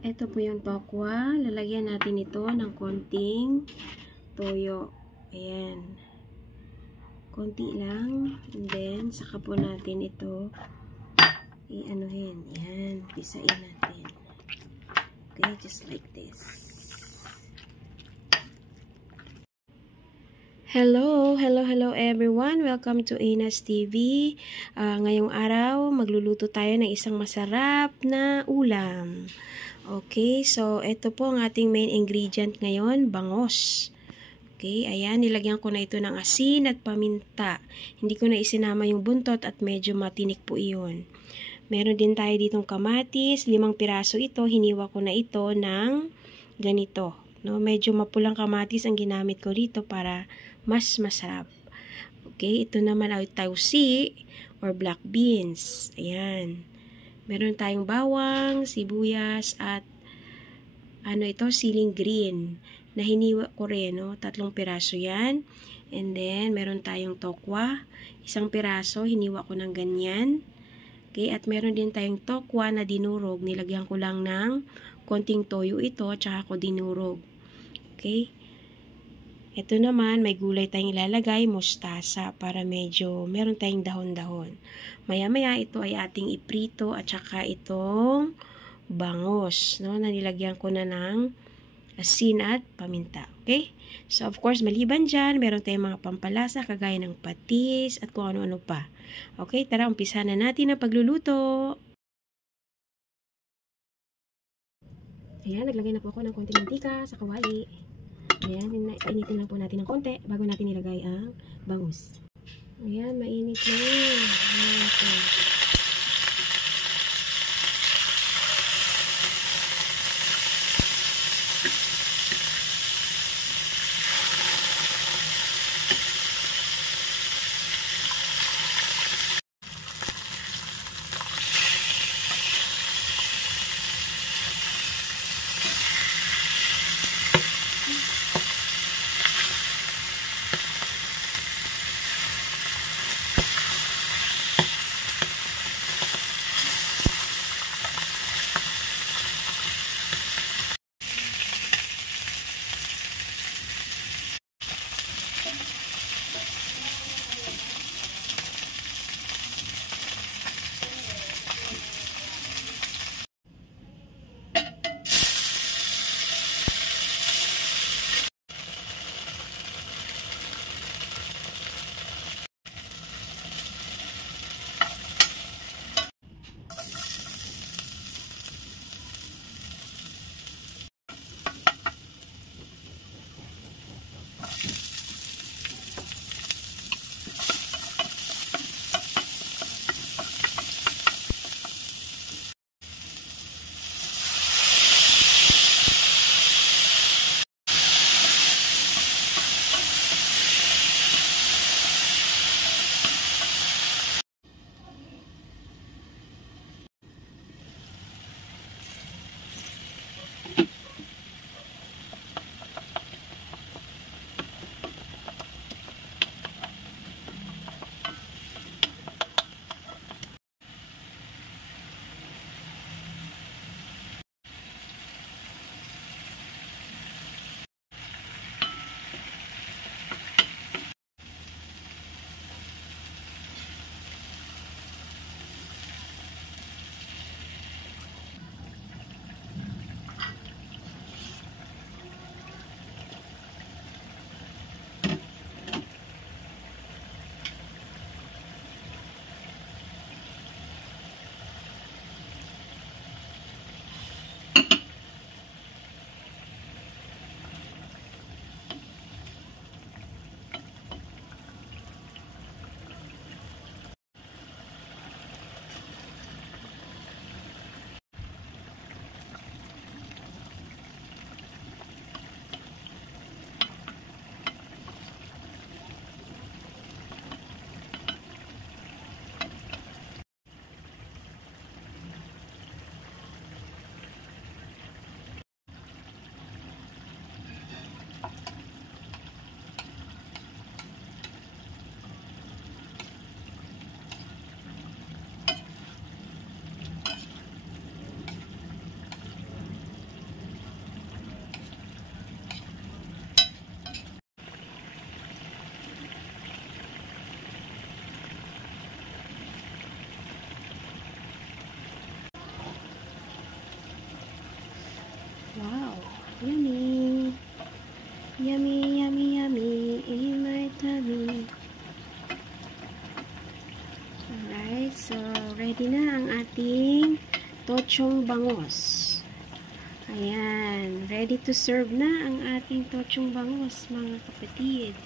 Ito po yung tokwa. Lalagyan natin ito ng konting toyo. Ayan. Konti lang. And then, saka po natin ito i-anuhin. Ayan. Pisain natin. Okay, just like this. Hello everyone. Welcome to Anas TV. Ngayong araw, magluluto tayo ng isang masarap na ulam. Okay, so ito po ang ating main ingredient ngayon, bangos. Okay, ayan, nilagyan ko na ito ng asin at paminta. Hindi ko na isinama yung buntot at medyo matinik po iyon. Meron din tayo ditong kamatis, 5 piraso ito. Hiniwa ko na ito ng ganito. No, medyo mapulang kamatis ang ginamit ko dito para mas masarap. Okay, ito naman ay tausi or black beans. Ayan. Meron tayong bawang, sibuyas at siling green na hiniwa ko rin, no? 3 piraso 'yan. And then meron tayong tokwa, 1 piraso, hiniwa ko ng ganyan. Okay, at meron din tayong tokwa na dinurog, nilagyan ko lang ng konting toyo ito, tsaka ko dinurog. Okay? Ito naman, may gulay tayong ilalagay, mustasa, para medyo meron tayong dahon-dahon. Maya-maya, ito ay ating iprito at saka itong bangos, no, na nilagyan ko na ng asin at paminta. Okay? So, of course, maliban dyan, meron tayong mga pampalasa, kagaya ng patis at kung ano-ano pa. Okay, tara, umpisa na natin ang pagluluto. Ayan, naglagay na po ako ng konting mantika sa kawali. Ayan, initin lang po natin ng konti bago natin ilagay ang bangus. Ayan, mainit na. Ayan, ito. Yummy! Yummy, yummy, yummy in my tummy. Alright, so ready na ang ating tochong bangus. Ayan, ready to serve na ang ating tochong bangus, mga kapatid.